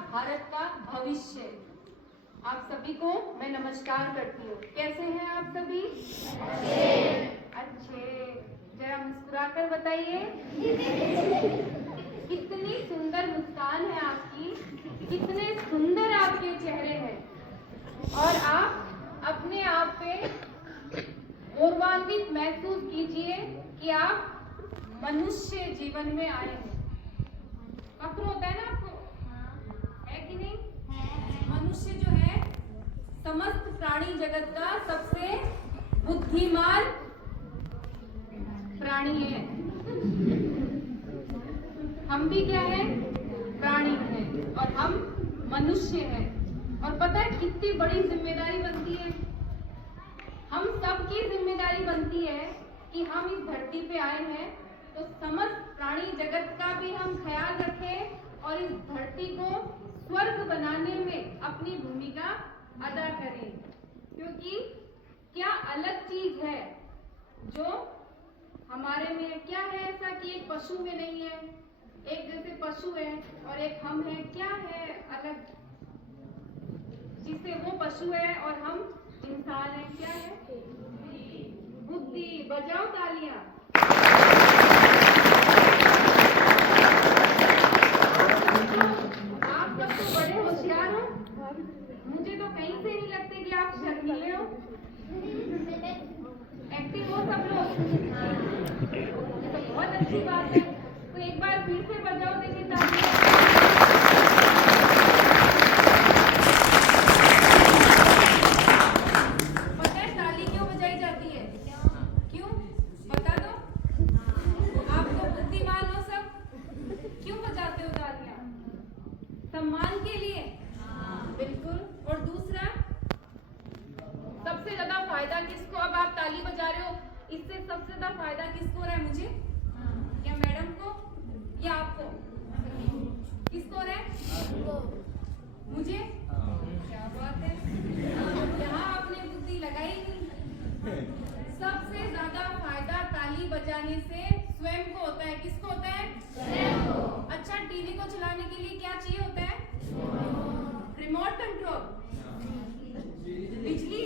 भारत का भविष्य। आप सभी को मैं नमस्कार करती हूँ। कैसे हैं आप सभी? अच्छे। जरा मुस्कुराकर बताइए। कितनी सुंदर मुस्कान है आपकी, कितने सुंदर आपके चेहरे हैं और आप अपने आप पे गौरवान्वित महसूस कीजिए कि आप मनुष्य जीवन में आए हैं। फक्र होता है ना आपको, है कि नहीं? मनुष्य जो है समस्त प्राणी जगत का सबसे बुद्धिमान प्राणी है। हम भी क्या है? प्राणी हैं और हम मनुष्य हैं। और पता है कितनी बड़ी जिम्मेदारी बनती है? हम सबकी जिम्मेदारी बनती है कि हम इस धरती पे आए हैं तो समस्त प्राणी जगत का भी हम ख्याल रखें और इस धरती को स्वर्ग बनाने में अपनी भूमिका अदा करें। क्योंकि क्या अलग चीज है जो हमारे में, क्या है ऐसा कि एक पशु में नहीं है? एक जैसे पशु है और एक हम है, क्या है अलग जिससे वो पशु है और हम इंसान है? क्या है? बुद्धि। बजाओ तालियां। आप सब तो बड़े होशियार हो, मुझे तो कहीं से नहीं लगते कि आप शर्मीले हो। एक्टिव हो सब लोग, ये तो बहुत अच्छी बात है। तो एक बार फिर से बजाओ देखिए तालियां। पता है ताली क्यों बजाई जाती है? क्यों बता दो? आप तो बुद्धिमान हो सब, क्यों बजाते हो तालियां? सम्मान के लिए? बिल्कुल। और दूसरा, सबसे ज्यादा फायदा किसको, अब आप ताली बजा रहे हो, इससे सबसे ज्यादा फायदा किसको हो रहा है? मुझे या मैडम को या आपको? किसको हो रहा है? मुझे। क्या बात है, यहाँ आपने बुद्धि लगाई नहीं। सबसे ज्यादा फायदा ताली बजाने से स्वयं को होता है। किसको होता है? स्वयं को। अच्छा, टीवी को चलाने के लिए क्या चाहिए होता है? Remote control. बिजली।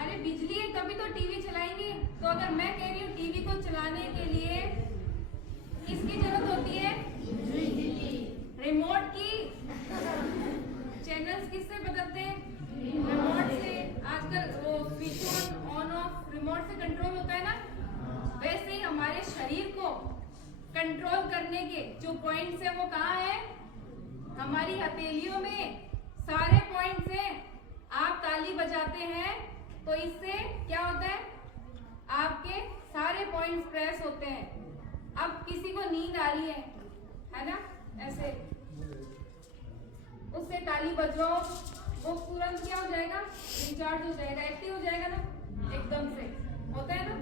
अरे बिजली है तभी तो टीवी चलाएंगे। तो अगर मैं कह रही हूँ टीवी को चलाने के लिए किसकी जरूरत होती है? रिमोट की। चैनल्स किससे बदलते हैं? रिमोट से। आजकल वो स्विच ऑन ऑफ रिमोट से कंट्रोल होता है ना। वैसे ही हमारे शरीर को कंट्रोल करने के जो पॉइंट्स है वो कहाँ है? हमारी हथेलियों में सारे पॉइंट्स हैं। आप ताली बजाते हैं तो इससे क्या होता है? आपके सारे पॉइंट्स प्रेस होते हैं। अब किसी को नींद आ रही है ना, ऐसे उससे ताली बजवाओ, वो तुरंत क्या हो जाएगा? रिचार्ज हो जाएगा, एक्टिव हो जाएगा ना, एकदम से होता है ना।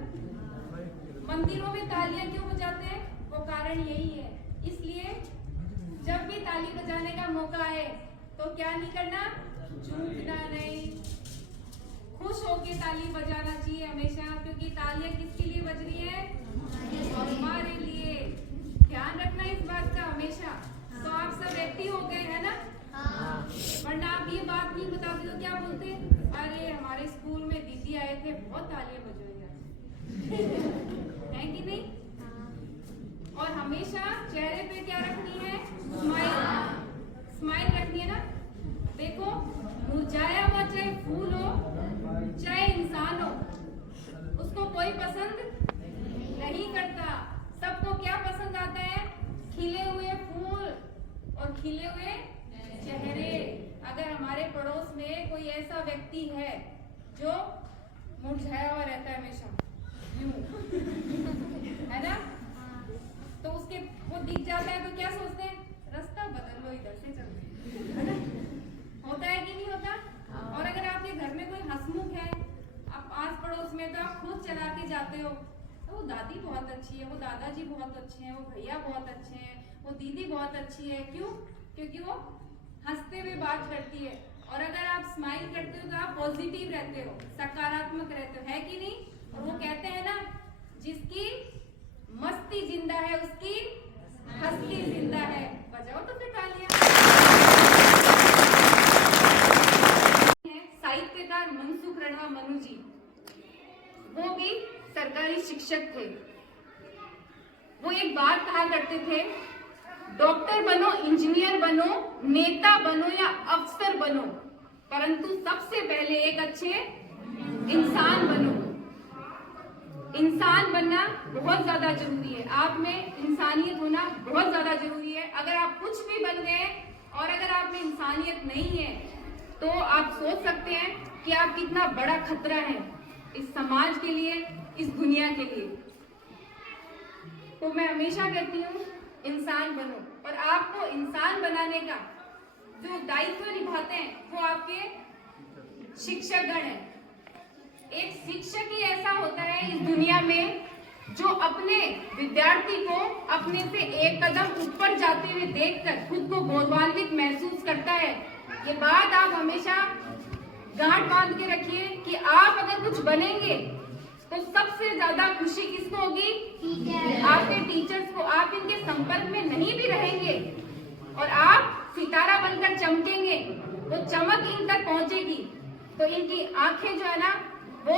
मंदिरों में तालियां क्यों बजाते हैं? वो कारण यही है। इसलिए जब भी ताली बजाने का मौका है तो क्या नहीं करना? झूठना नहीं, खुश होके ताली बजाना चाहिए हमेशा। क्योंकि तालियां किसके लिए बज रही है? हमारे लिए। ध्यान रखना इस बात का हमेशा। तो आप सब एक्टिव हो गए है ना? वरना आप ये बात नहीं बताते तो क्या बोलते? अरे हमारे स्कूल में दीदी आए थे, बहुत तालियां बजाई है कि नहीं? और हमेशा चेहरे पे क्या रखनी है? स्माइल। स्माइल रखनी है ना। देखो, मुरझाया हुआ चाहे फूल हो चाहे इंसान हो, उसको कोई पसंद नहीं करता। सबको क्या पसंद आता है? खिले हुए फूल और खिले हुए चेहरे। अगर हमारे पड़ोस में कोई ऐसा व्यक्ति है जो मुरझाया हुआ रहता है हमेशा यूं, है ना, तो उसके वो दिख जाता है तो क्या सोचते हैं? रास्ता बदल लो, इधर से चलते। होता है कि नहीं होता? और अगर आपके घर में कोई हंसमुख है आप आस पड़ोस में, तो आप खुद चला के जाते हो तो वो दादी बहुत अच्छी है, वो दादाजी बहुत अच्छे हैं, वो भैया बहुत अच्छे हैं, वो दीदी बहुत अच्छी है। क्यों? क्योंकि वो हंसते हुए बात करती है। और अगर आप स्माइल करते हो तो आप पॉजिटिव रहते हो, सकारात्मक रहते हो, है कि नहीं? और वो कहते हैं ना, जिसकी मस्ती जिंदा है उसकी हस्ती जिंदा है। बजाओ तो फिर तालियां। बाबूजी, वो भी सरकारी शिक्षक थे। वो एक बात कहा करते थे, डॉक्टर बनो, इंजीनियर बनो, नेता बनो या अफसर बनो, परंतु सबसे पहले एक अच्छे इंसान बनो। इंसान बनना बहुत ज्यादा जरूरी है, आप में इंसानियत होना बहुत ज्यादा जरूरी है। अगर आप कुछ भी बन गए और अगर आप में इंसानियत नहीं है तो आप सोच सकते हैं कि आप कितना बड़ा खतरा है इस समाज के लिए, इस दुनिया के लिए। तो मैं हमेशा कहती हूँ इंसान बनो, और आपको इंसान बनाने का जो दायित्व निभाते हैं वो आपके शिक्षकगण हैं। एक शिक्षक ही ऐसा होता है इस दुनिया में जो अपने विद्यार्थी को अपने से एक कदम ऊपर जाते हुए देखकर खुद को गौरवान्वित महसूस करता है। ये बात आप हमेशा गांठ बांध के रखिए कि आप अगर कुछ बनेंगे तो सबसे ज्यादा खुशी किसको होगी? आपके टीचर्स को। आप इनके संपर्क में नहीं भी रहेंगे और आप सितारा बनकर चमकेंगे, वो चमक इन तक पहुंचेगी तो इनकी आंखें जो है ना वो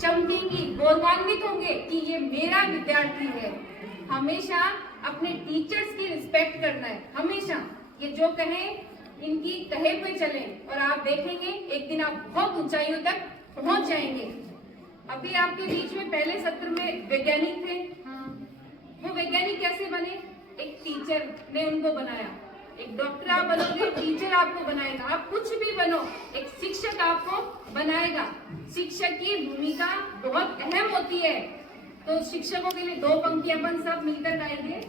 चमकेंगी, गौरवान्वित होंगे कि ये मेरा विद्यार्थी है। हमेशा अपने टीचर्स की रिस्पेक्ट करना है, हमेशा ये जो कहें इनकी कहे पे चलें और आप देखेंगे एक दिन आप बहुत ऊंचाइयों तक पहुंच जाएंगे। अभी आपके बीच में पहले सत्र में वैज्ञानिक थे, वो वैज्ञानिक कैसे बने? एक टीचर ने उनको बनाया। एक डॉक्टर आप बनोगे, टीचर आपको बनाएगा। आप कुछ भी बनो, एक शिक्षक आपको बनाएगा। शिक्षक की भूमिका बहुत अहम होती है। तो शिक्षकों के लिए दो पंक्ति अपन सब मिलकर गाएंगे।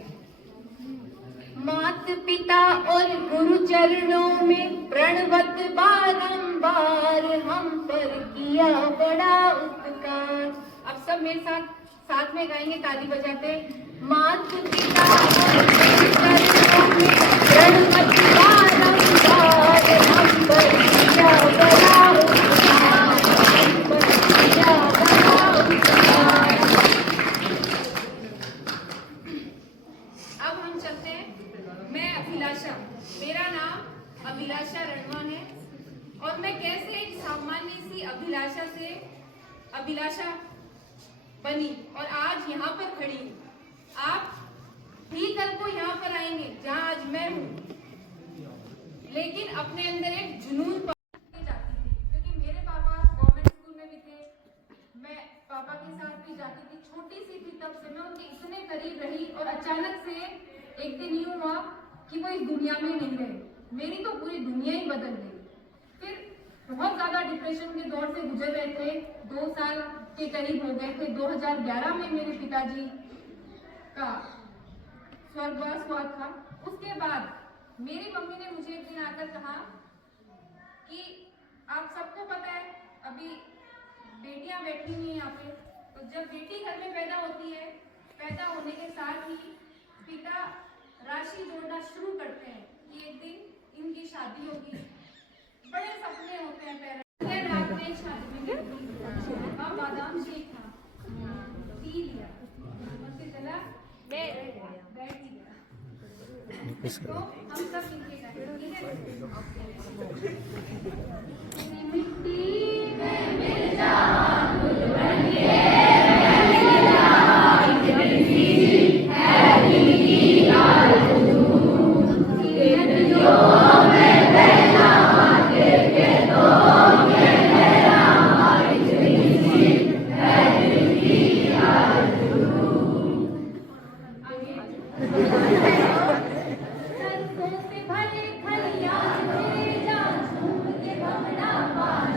मात पिता और गुरु चरणों में प्रणवत बारंबार हम पर किया बड़ा उपकार। अब सब मेरे साथ में गाएंगे ताली बजाते। मात पिता और गुरु चरणों में प्रणवत बारंबार हम पर किया बड़ा उपकार, हम पर किया बड़ा उपकार। अब हम चलते हैं। मैं अभिलाषा, मेरा नाम अभिलाषा रणवा है और मैं कैसे एक सामान्य सी अभिलाषा से अभिलाषा बनी और आज यहाँ पर खड़ी हूँ। आप भी कल को यहाँ पर आएंगे जहाँ आज मैं हूँ, लेकिन अपने अंदर एक जुनून जाती थी क्योंकि मेरे पापा गवर्नमेंट स्कूल में भी थे, मैं पापा के साथ भी जाती थी। छोटी सी थी तब से मैं उनके इतने करीब रही और अचानक से एक दिन यूं हुआ कि वो इस दुनिया में नहीं रहे। मेरी तो पूरी दुनिया ही बदल गई। फिर बहुत ज्यादा डिप्रेशन के दौर से गुजर रहे थे, 2 साल के करीब हो गए थे। 2011 में मेरे पिताजी का स्वर्गवास हुआ था। उसके बाद मेरी मम्मी ने मुझे एक दिन आकर कहा कि आप सबको पता है अभी बेटियां बैठी हुई हैं यहाँ पे, तो जब बेटी घर में पैदा होती है, पैदा होने के साथ ही पिता राशि जोड़ना शुरू करते हैं कि एक दिन इनकी शादी होगी। बड़े सपने होते हैं पेरेंट्स। रात में शादी में बादाम शेक था, पी लिया, उससे चला बैठ गया। तो हम सब मिट्टी में मिल जाओ दुल्हन सरसों से भरे खलियान में जा झूम के भवना पार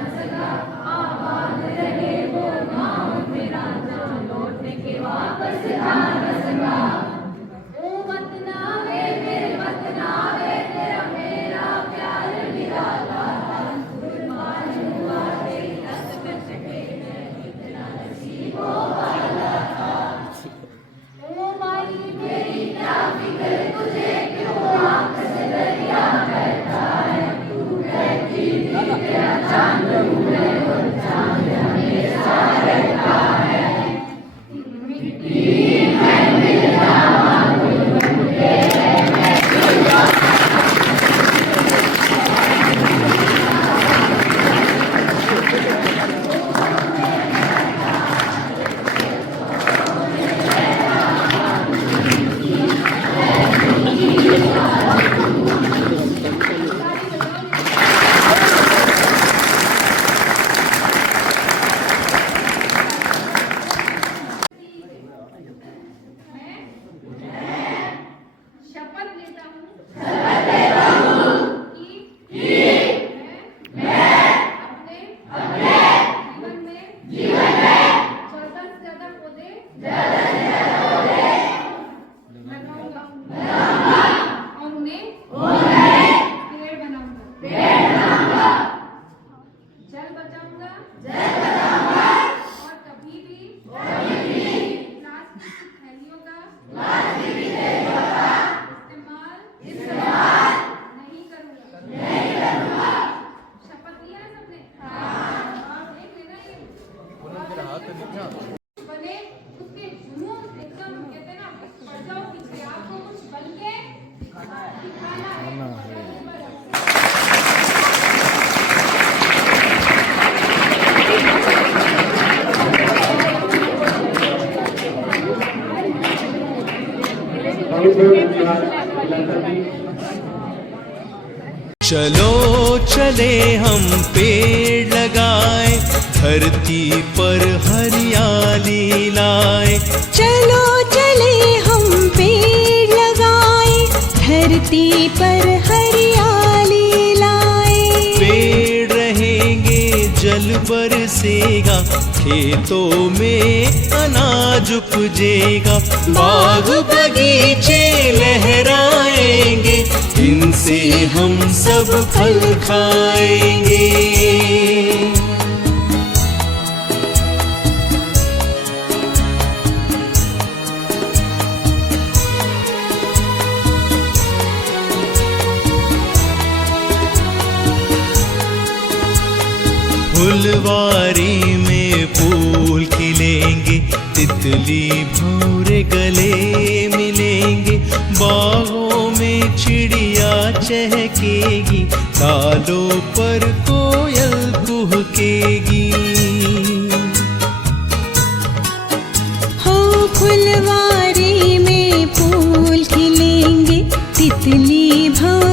पेड़ बनाऊंगा, जल बचाऊंगा, और कभी भी प्लास्टिक की थैलियों का इस्तेमाल नहीं करूंगा। शपथ लिया है सबने? और देख लेना ये बने उसके मुंह एकदम कहते हैं ना पड़ जाओ पीछे, आपको कुछ बन के दिखाना है। चलो चले हम पेड़ लगाए, धरती पर हरियाली लाए। चलो चले हम पेड़ लगाए, धरती पर हरियाली लाए। पेड़ रहेंगे जल बरसेगा, खेतों में अनाज उपजेगा। बाग बगीचे लहराएंगे, इनसे हम सब फल खाएंगे। फुलवारी में फूल खिलेंगे, तितली भौरे गले मिलेंगे। बागों में चिड़िया चहकेगी, तालों पर कोयल कुहकेगी। हो फुलवारी में फूल खिलेंगे, तितली भौं